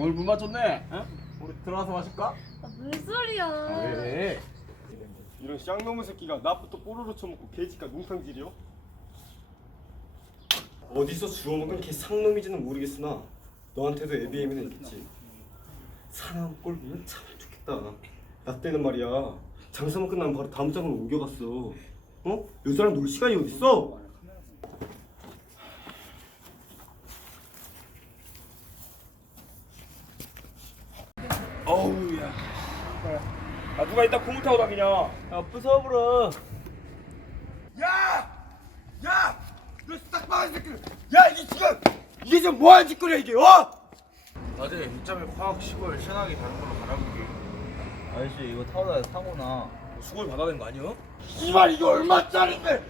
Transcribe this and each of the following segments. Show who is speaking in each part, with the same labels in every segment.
Speaker 1: 오늘 물 맞췄네. 어? 우리 들어가서 마실까?
Speaker 2: 아, 무슨 소리야?
Speaker 1: 왜?
Speaker 3: 이런 쌍놈의 새끼가 나부터 뽀로로 쳐먹고 개지가 농상질이요? 어디서 주워먹은 개 상놈인지는 모르겠으나 너한테도 애비애미는 있겠지 사람 꼴 보면 참 좋겠다 나 때는 말이야 장사만 끝나면 바로 다음 장으로 옮겨갔어 어? 요사람 놀 시간이 어딨어?
Speaker 1: 어우 야. 아 누가 이따 고무 타고 다니냐? 야 부숴 불어.
Speaker 3: 야! 야! 너 싹방한 새끼들 야 이게 지금 이게 지금 뭐 하는 짓거리야 이게 어?
Speaker 4: 낮에 입점에 화학 시골 시원하게 다른 걸로 갈아보기 아저씨 이거 타오다 사고나
Speaker 1: 수고를 받아야 되는 거 아니야?
Speaker 3: 씨발 이게 얼마짜린데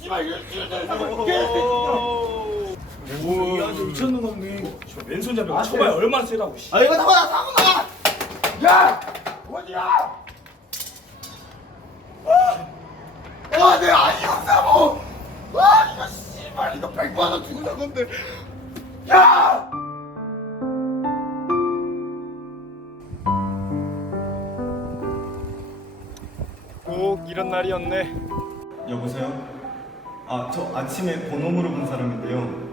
Speaker 3: 씨발 일주일에 개새끼야
Speaker 1: 오, 야, 저 미쳤는 놈이. 저 왼손잡이가 쳐봐야 얼마나 세다고. 씨.
Speaker 3: 아 이거 타고 나 타고 나! 야! 어디야? 아! 아, 내 아니었다고! 아, 이거 씨발 이거 100만 원 주고 산 건데. 야! 꼭 이런 날이었네. 여보세요? 아, 저 아침에 번호 물어본 사람인데요.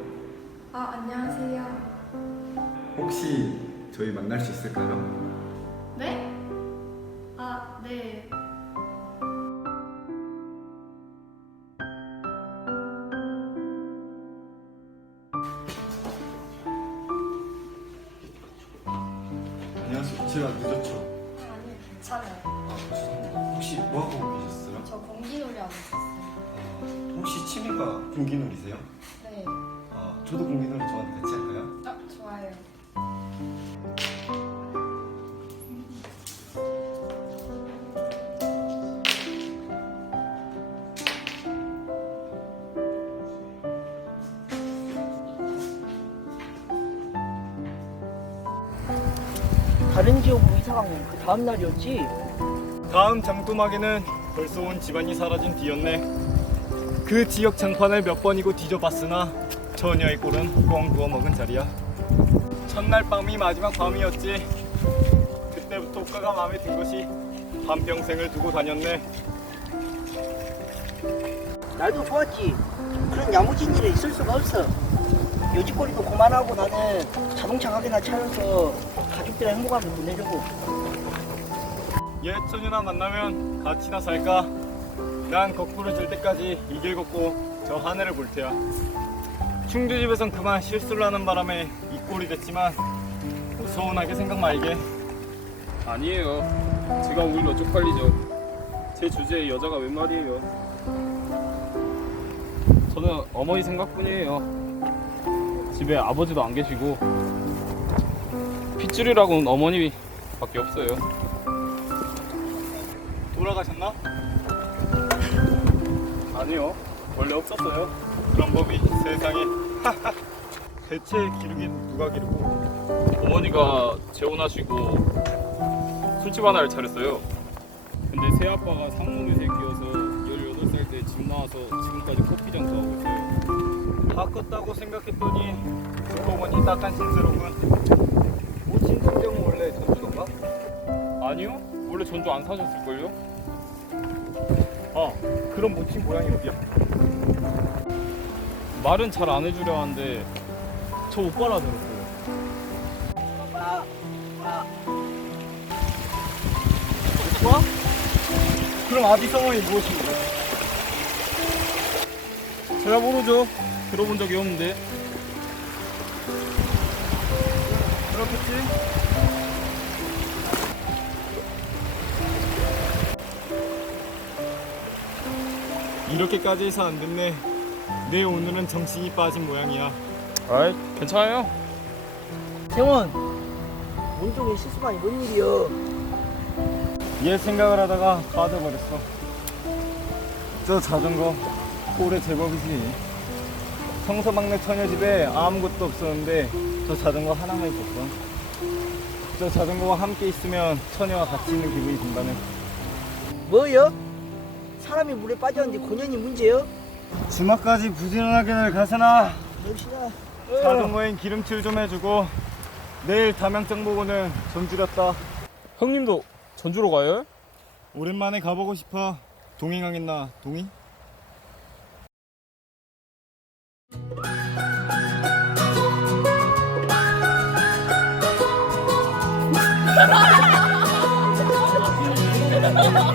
Speaker 2: 아 안녕하세요.
Speaker 3: 혹시 저희 만날 수 있을까요? 안녕하세요. 제가 늦었죠?
Speaker 2: 아니 괜찮아요.
Speaker 3: 혹시 뭐 하고 계셨어요?
Speaker 2: 저 공기놀이 하고 있었어요.
Speaker 3: 혹시 취미가 공기놀이세요?
Speaker 2: 네.
Speaker 3: 아, 저도 공기놀이 좋아하는데 같이 할까요?
Speaker 2: 아 좋아요.
Speaker 5: 다른 지역으로 이사 간 건 그 다음 날이었지?
Speaker 3: 다음 장도막에는 벌써 온 집안이 사라진 뒤였네. 그 지역 장판을 몇 번이고 뒤져봤으나 처녀의 꼴은 꽁 누워 먹은 자리야. 첫날 밤이 마지막 밤이었지. 그때부터 오빠가 마음에 든 것이 반평생을 두고 다녔네.
Speaker 5: 날도 좋았지. 그런 야무진 일에 있을 수가 없어. 여지거리도 그만하고 나는 자동차 가게나 차려서 가족들이랑 행복하게.
Speaker 3: 옛 처녀나 만나면 같이나 살까? 난 거꾸로 질 때까지 이 길 걷고 저 하늘을 볼 테야. 충주 집에선 그만 실수를 하는 바람에 이 꼴이 됐지만 뭐 서운하게 생각 말게.
Speaker 1: 아니에요. 제가 오히려 쪽팔리죠. 제 주제에 여자가 웬 말이에요. 저는 어머니 생각뿐이에요. 집에 아버지도 안 계시고 핏줄이라고는 어머니 밖에 없어요.
Speaker 3: 돌아가셨나?
Speaker 1: 아니요. 원래 없었어요.
Speaker 3: 그런 법이 세상에. 대체 기르긴 누가 기르고?
Speaker 1: 어머니가 재혼하시고 술집 하나를 차렸어요. 근데 새아빠가 상놈의 새끼여서 18살 때 집 나와서 지금까지 커피 장사하고 있어요.
Speaker 3: 바꿨다고 생각했더니 보니 딱한 신세로군. 성경은 원래 전주던가?
Speaker 1: 아니요? 원래 전주 안 사셨을걸요?
Speaker 3: 아, 그럼 모친 고향이 어디야?
Speaker 1: 말은 잘 안 해주려 하는데 저 오빠라 들었어요.
Speaker 3: 오빠? 그럼 아비 성함이 무엇인데?
Speaker 1: 제가 모르죠. 들어본 적이 없는데.
Speaker 3: 그렇겠지? 이렇게까지 해서 안 됐네. 내 오늘은 정신이 빠진 모양이야.
Speaker 1: 아이, 괜찮아요.
Speaker 5: 세원, 몸속에 실수만이 뭔 일이여?
Speaker 3: 얘 생각을 하다가 빠져버렸어. 저 자전거 꼴에 제법이지. 청소 막내 처녀 집에 아무것도 없었는데 저 자전거 하나만 있었어. 저 자전거와 함께 있으면 처녀와 같이 있는 기분이 든다네.
Speaker 5: 뭐여? 사람이 물에 빠졌는데 곤연이 문제여?
Speaker 3: 주막까지 부지런하게 늘 가세나
Speaker 5: 역시나
Speaker 3: 자전거엔 기름칠 좀 해주고 내일 담양장 보고는 전주 갔다
Speaker 1: 형님도 전주로 가요?
Speaker 3: 오랜만에 가보고 싶어 동행하겠나 동의?
Speaker 1: 오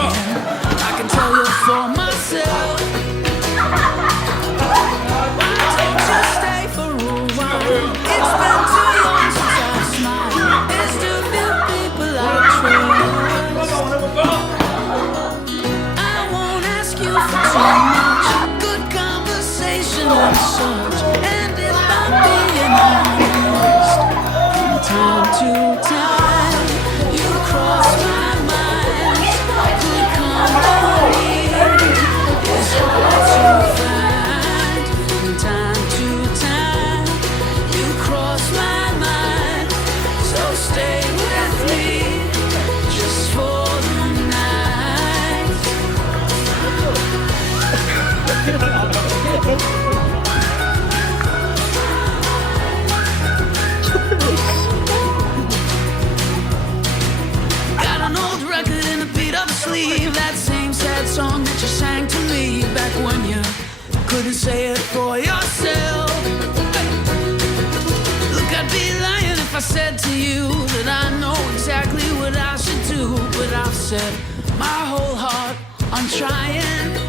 Speaker 6: such. And if I'm being honest, from time to time sleeve. That same sad song that you sang to me back when you couldn't say it for yourself. Look, I'd be lying if I said to you that I know exactly what I should do. But I've set my whole heart on trying